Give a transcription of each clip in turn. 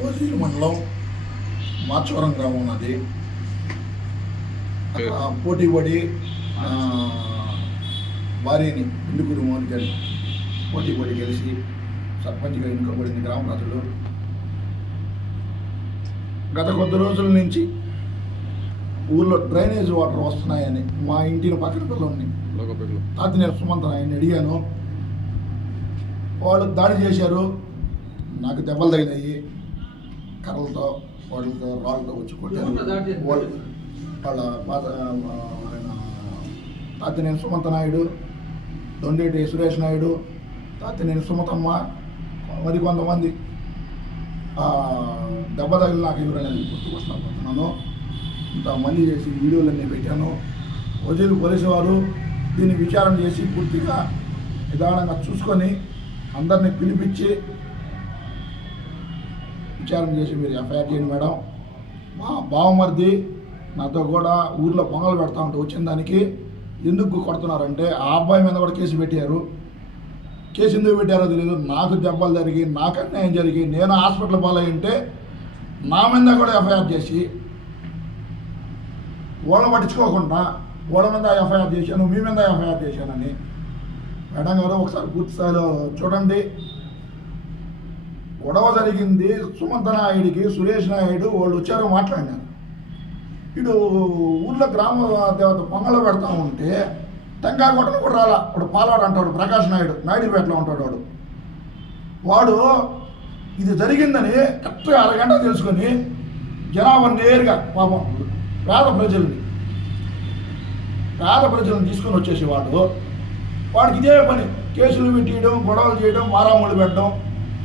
ఓసీలు మండలం మాచవరం గ్రామం అక్కడ పోటీ పడి భార్యని ఇందుకూరు మోహన్ గారి పోటీ పడి గెలిచి సర్పంచ్గా ఎన్నుకోబడింది గ్రామ ప్రజలు గత కొద్ది రోజుల నుంచి ఊర్లో డ్రైనేజ్ వాటర్ వస్తున్నాయని మా ఇంటిని పక్కన పిల్లల్ని తాతినేని సుమంత్ ఆయన అడిగాను. వాళ్ళు దాడి చేశారు. నాకు దెబ్బలు తగిలాయి. కర్రలతో వాళ్ళతో రాళ్ళతో వచ్చి కొట్టారు. వాళ్ళు వాళ్ళ పాత ఆయన తాతినేని సుమంత నాయుడు దొండేటి సురేష్ నాయుడు తాతినేని సుమతమ్మ మరి కొంతమంది దెబ్బ తగిలి నాకు ఎవరనేది గుర్తుకొస్తున్నాను ఇంత మళ్ళీ చేసి వీడియోలన్నీ పెట్టాను. వజీలు పోలీసు వారు దీన్ని విచారణ చేసి పూర్తిగా నిదానంగా చూసుకొని అందరినీ పిలిపించి విచారణ చేసి మీరు ఎఫ్ఐఆర్ చేయండి మేడం. మా బావమరిది నాతో కూడా ఊర్లో పొంగలు పెడతా ఉంటే వచ్చిన దానికి ఎందుకు కొడుతున్నారంటే ఆ అబ్బాయి మీద కూడా కేసు పెట్టారు. కేసు ఎందుకు పెట్టారో తెలియదు నాకు దెబ్బలు జరిగి నాకు అన్యాయం జరిగి నేను హాస్పిటల్ పాలై ఉంటే నా మీద కూడా ఎఫ్ఐఆర్ చేసి ఓడ పట్టించుకోకుండా ఓడ మీద ఎఫ్ఐఆర్ చేశాను మీ మీద ఎఫ్ఐఆర్ చేశానని. మేడం గారు ఒకసారి పూర్తి స్థాయిలో చూడండి. గొడవ జరిగింది. సుమంత నాయుడికి సురేష్ నాయుడు వాళ్ళు వచ్చారు మాట్లాడినారు. ఇటు ఊర్లో గ్రామ దేవత పొంగలు పెడతా ఉంటే టెంకాయ కొట్టను కూడా రాలా. ఇప్పుడు పాలవాడు అంటాడు ప్రకాష్ నాయుడు నాయుడుపేటలో ఉంటాడు వాడు. వాడు ఇది జరిగిందని కరెక్ట్గా అరగంట తెలుసుకొని జనాభా నేరుగా పాపం పేద ప్రజల్ని పేద ప్రజలను తీసుకొని వచ్చేసి వాడు వాడికి ఇదే పని. కేసులు పెట్టేయడం గొడవలు చేయడం మారాముళ్ళు పెట్టడం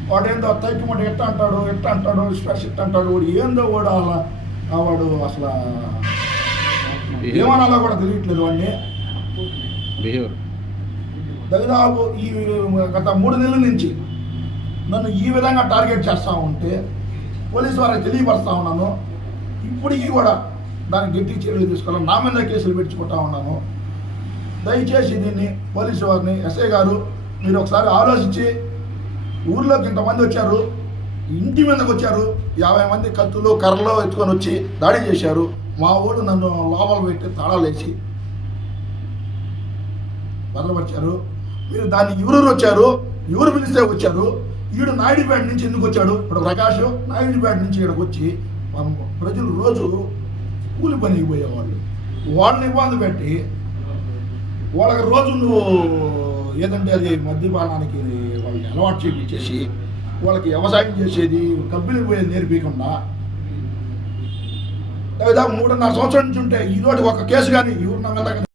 వాడు ఏందో తైకిమట ఎట్ట అంటాడు ఎట్ట అంటాడు స్పెషల్ ఎట్ట అంటాడు వాడు ఏందో వాడు అలా వాడు అసలు. ఏమనాలో కూడా తెలియట్లేదు వాడిని. దాదాపు ఈ గత మూడు నెలల నుంచి నన్ను ఈ విధంగా టార్గెట్ చేస్తూ ఉంటే పోలీసు వారికి తెలియపరుస్తూ ఉన్నాను. ఇప్పటికీ కూడా దానికి గట్టి చర్యలు తీసుకోవాలి నా మీద కేసులు పెట్టుకుంటా ఉన్నాను. దయచేసి దీన్ని పోలీసు వారిని ఎస్ఐ గారు మీరు ఒకసారి ఆలోచించి ఊర్లోకి ఇంతమంది వచ్చారు ఇంటి మీదకి వచ్చారు యాభై మంది కత్తులు కర్రలు ఎత్తుకొని వచ్చి దాడి చేశారు. మా ఊరు నన్ను లోపల పెట్టి తాళాలు వేసి మీరు దాన్ని ఎవరు వచ్చారు ఎవరు పిలిస్తే వచ్చారు? ఈడు నాయుడుపేట నుంచి ఎందుకు వచ్చాడు? ఇప్పుడు ప్రకాష్ నాయుడుపేట నుంచి ఇక్కడికి వచ్చి ప్రజలు రోజు కూలి పనికి పోయేవాళ్ళు. వాళ్ళని ఇబ్బంది పెట్టి వాళ్ళకి రోజు నువ్వు ఏదంటే అది మద్యపానానికి వాళ్ళని అలవాటు చేయించేసి వాళ్ళకి వ్యవసాయం చేసేది కబ్బిలి పోయేది నేర్పించకుండా లేదా మూడున్నర సంవత్సరం నుంచి ఉంటే ఈ రోజు ఒక కేసు కానీ ఎవరు నా